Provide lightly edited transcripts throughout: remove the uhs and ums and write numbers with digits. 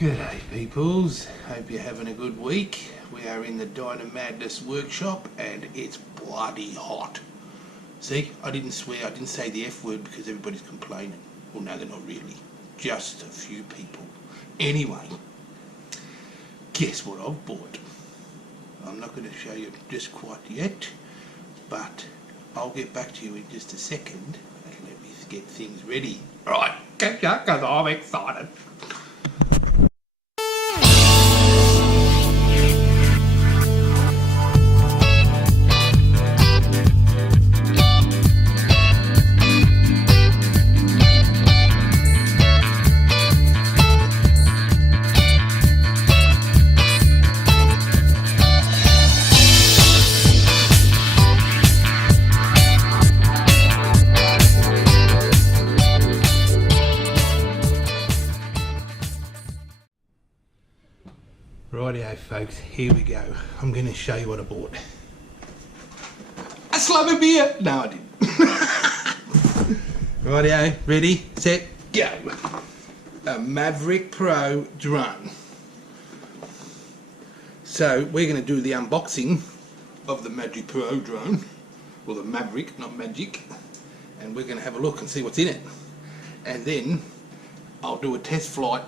G'day peoples, hope you're having a good week. We are in the Dino Madness workshop and it's bloody hot. See, I didn't swear, I didn't say the F word because everybody's complaining. Well no, they're not really, just a few people. Anyway, guess what I've bought? I'm not going to show you just quite yet, but I'll get back to you in just a second and let me get things ready. Right, catch up because I'm excited. Rightio folks, here we go. I'm going to show you what I bought. A slug of beer! No, I didn't. Rightio, ready, set, go. A Mavic Pro drone. So we're going to do the unboxing of the Mavic Pro drone. Well, the Mavic, not Magic. And we're going to have a look and see what's in it. And then I'll do a test flight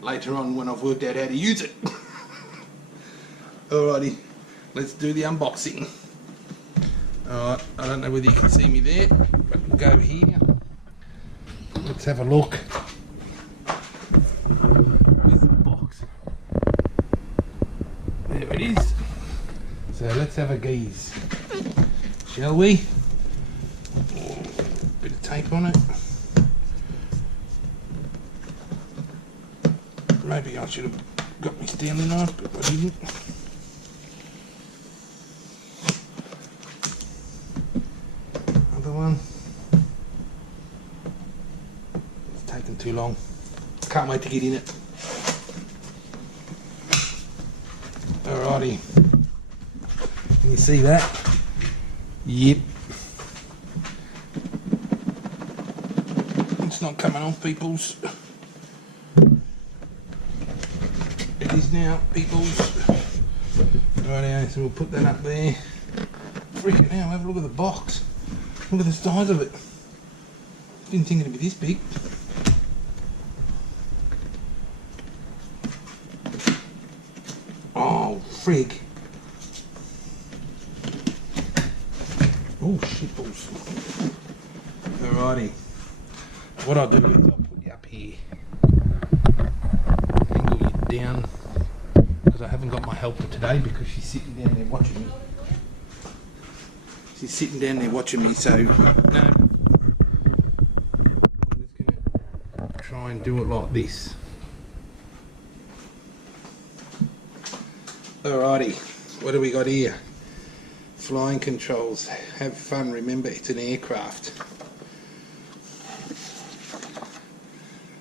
later on when I've worked out how to use it. Alrighty, let's do the unboxing. Alright, I don't know whether you can see me there, but we'll go here. Let's have a look. Where's the box? There it is. So let's have a gaze, shall we? Bit of tape on it. Maybe I should have got my Stanley knife, but I didn't. One. It's taken too long. Can't wait to get in it. Alrighty. Can you see that? Yep. It's not coming off, peoples. It is now, peoples. Rightio, so we'll put that up there. Freaking hell, have a look at the box. Look at the size of it. Didn't think it'd be this big. Oh, frig. Oh, shitballs. Alrighty. What I'll do is I'll put you up here. Angle you down. Because I haven't got my helper today because she's sitting down there watching me. She's sitting down there watching me, so no. I'm just going to try and do it like this. Alrighty, what do we got here? Flying controls. Have fun, remember it's an aircraft.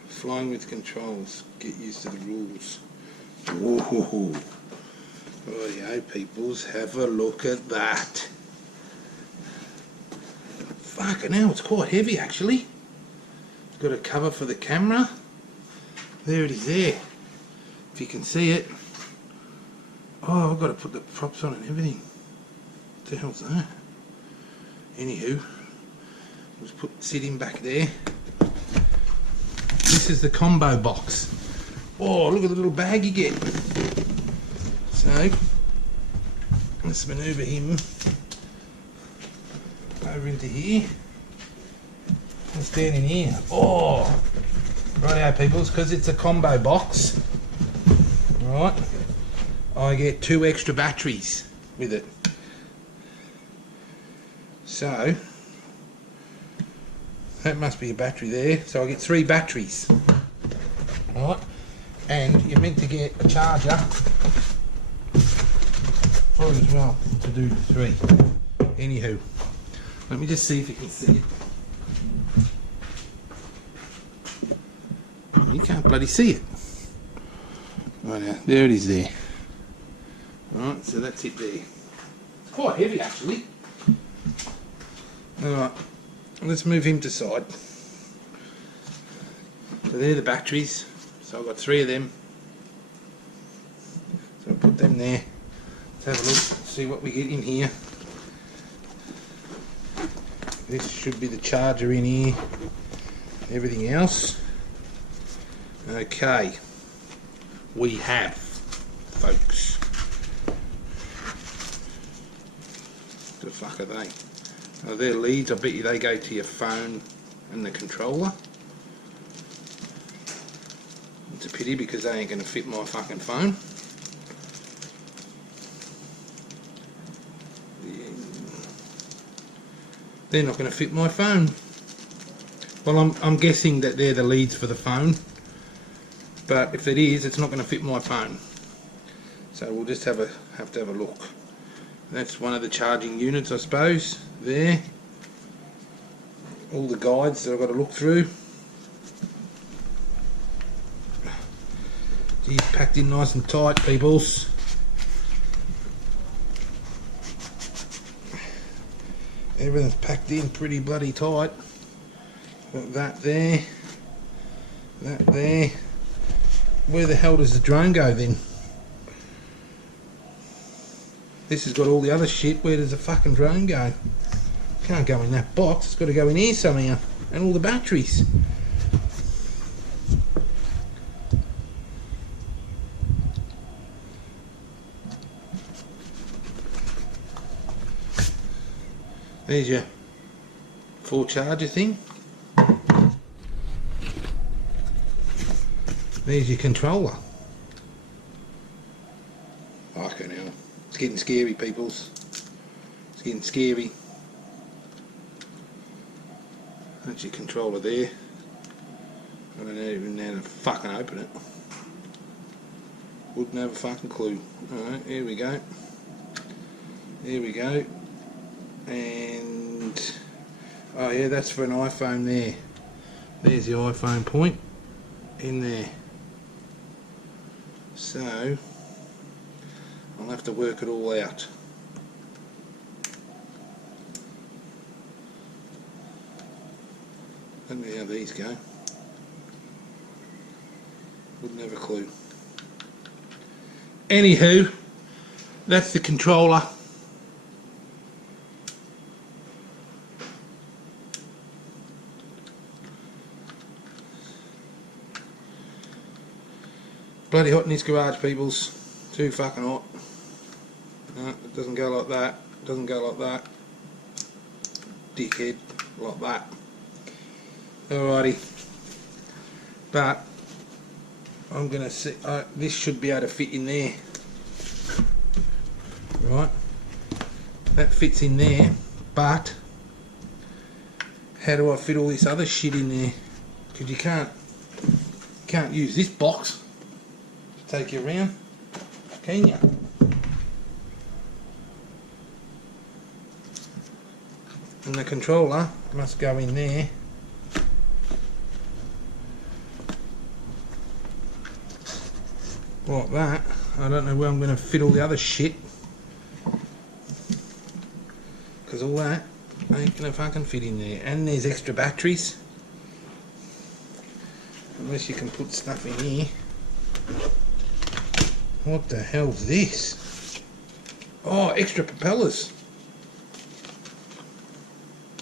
Flying with controls. Get used to the rules. Whoa. Rightio peoples, have a look at that. Fucking hell, it's quite heavy actually. Got a cover for the camera. There it is there. If you can see it. Oh, I've got to put the props on and everything. What the hell's that? Anywho, let's sit him back there. This is the combo box. Oh, look at the little bag you get. So, let's manoeuvre him over into here. Let's stand in here. Oh, rightio peoples, because it's a combo box, right, I get 2 extra batteries with it. So that must be a battery there. So I get 3 batteries, right? And you're meant to get a charger for it as well to do 3. Anywho, let me just see if you can see it. You can't bloody see it. Right now, there it is there. Alright, so that's it there. It's quite heavy actually. Alright, let's move him to side. So they're the batteries. So I've got 3 of them. put them there. Let's have a look, see what we get in here. This should be the charger in here. Everything else. Okay. We have, folks. What the fuck are they? Oh, they're leads. I bet you they go to your phone and the controller. It's a pity because they ain't going to fit my fucking phone. They're not going to fit my phone. Well, I'm guessing that they're the leads for the phone, but if it is, it's not going to fit my phone. So we'll just have to have a look. That's one of the charging units, I suppose. There, all the guides that I've got to look through. Geez, packed in nice and tight, peoples. Everything's packed in pretty bloody tight. Got that there, that there. Where the hell does the drone go then? This has got all the other shit. Where does the fucking drone go? Can't go in that box. It's got to go in here somehow. And all the batteries. There's your 4 charger thing. There's your controller. Fucking hell. It's getting scary, peoples. It's getting scary. That's your controller there. I don't even know how to fucking open it. Wouldn't have a fucking clue. Alright, here we go. Here we go. And oh yeah, that's for an iPhone there. There's the iPhone point in there. So I'll have to work it all out. Let me see how these go. Wouldn't have a clue. Anywho, that's the controller. Bloody hot in this garage, peoples. Too fucking hot. No, it doesn't go like that. It doesn't go like that. Dickhead. Like that. Alrighty. But I'm gonna see. This should be able to fit in there. Right. That fits in there. But how do I fit all this other shit in there? Because you can't use this box. Take you around, can you? And the controller must go in there. Like that. I don't know where I'm going to fit all the other shit. Because all that ain't going to fucking fit in there. And there's extra batteries. Unless you can put stuff in here. What the hell's this? Oh, extra propellers.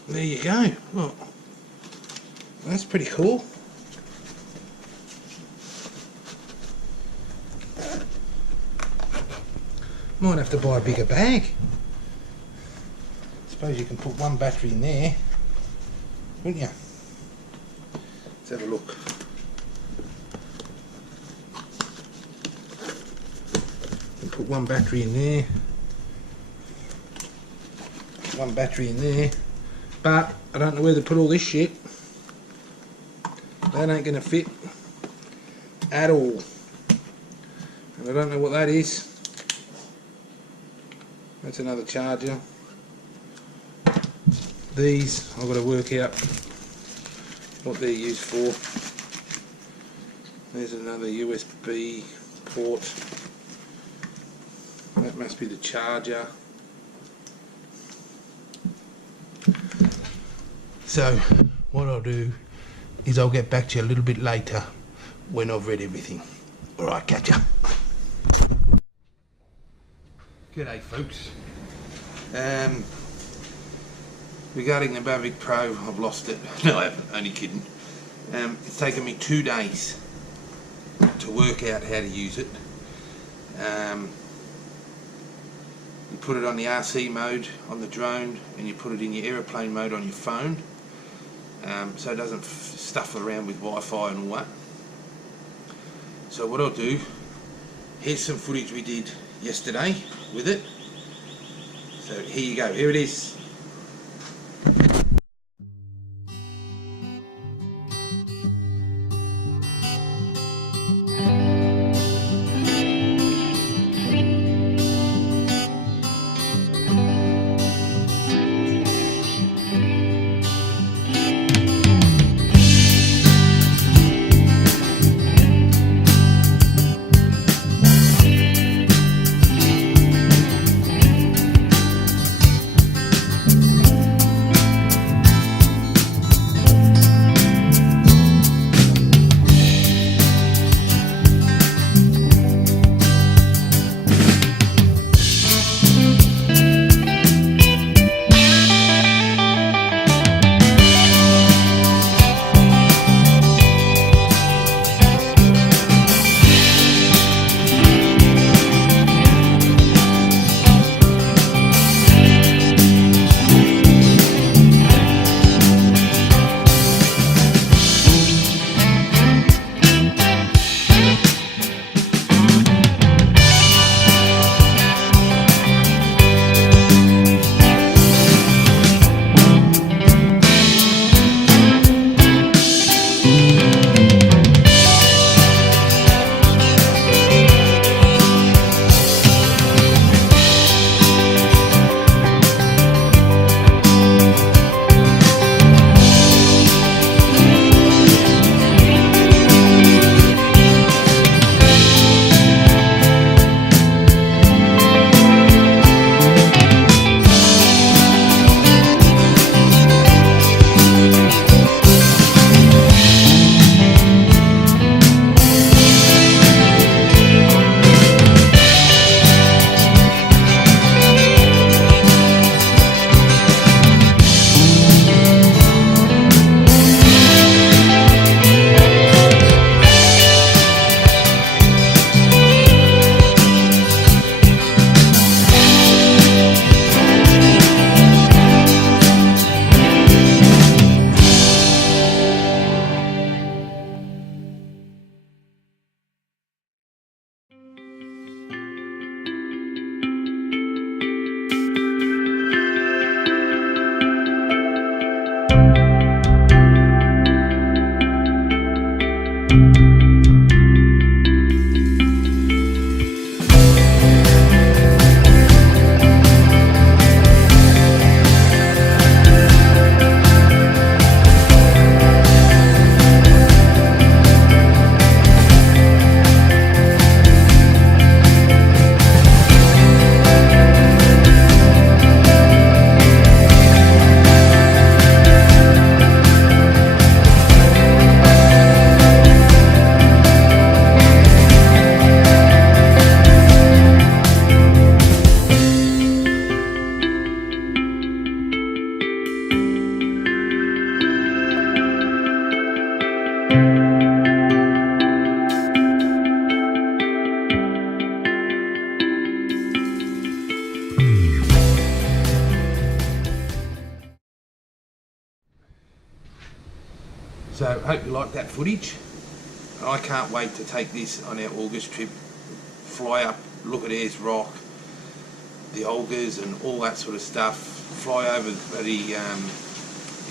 There you go. Well, that's pretty cool. Might have to buy a bigger bag. Suppose you can put one battery in there, wouldn't you? Let's have a look. Put one battery in there, one battery in there, but I don't know where to put all this shit. That ain't going to fit at all, and I don't know what that is. That's another charger. These I've got to work out what they're used for. There's another USB port. That must be the charger. So what I'll do is I'll get back to you a little bit later when I've read everything. Alright, catch ya. G'day folks. Regarding the Mavic Pro, I've lost it. No, I haven't, only kidding. It's taken me 2 days to work out how to use it. You put it on the RC mode on the drone, and you put it in your aeroplane mode on your phone, so it doesn't stuff around with Wi-Fi and all that. So what I'll do, here's some footage we did yesterday with it. So here you go, here it is. So hope you like that footage. I can't wait to take this on our August trip, fly up, look at Ayers Rock, the Olgas and all that sort of stuff, fly over the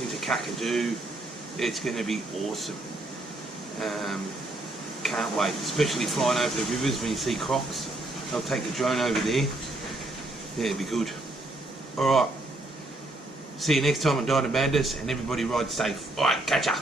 into Kakadu. It's going to be awesome. Can't wait, especially flying over the rivers when you see crocs. I'll take the drone over there. Yeah, it'll be good. Alright, see you next time on Dyna Madness, and everybody ride safe. Alright, catch ya!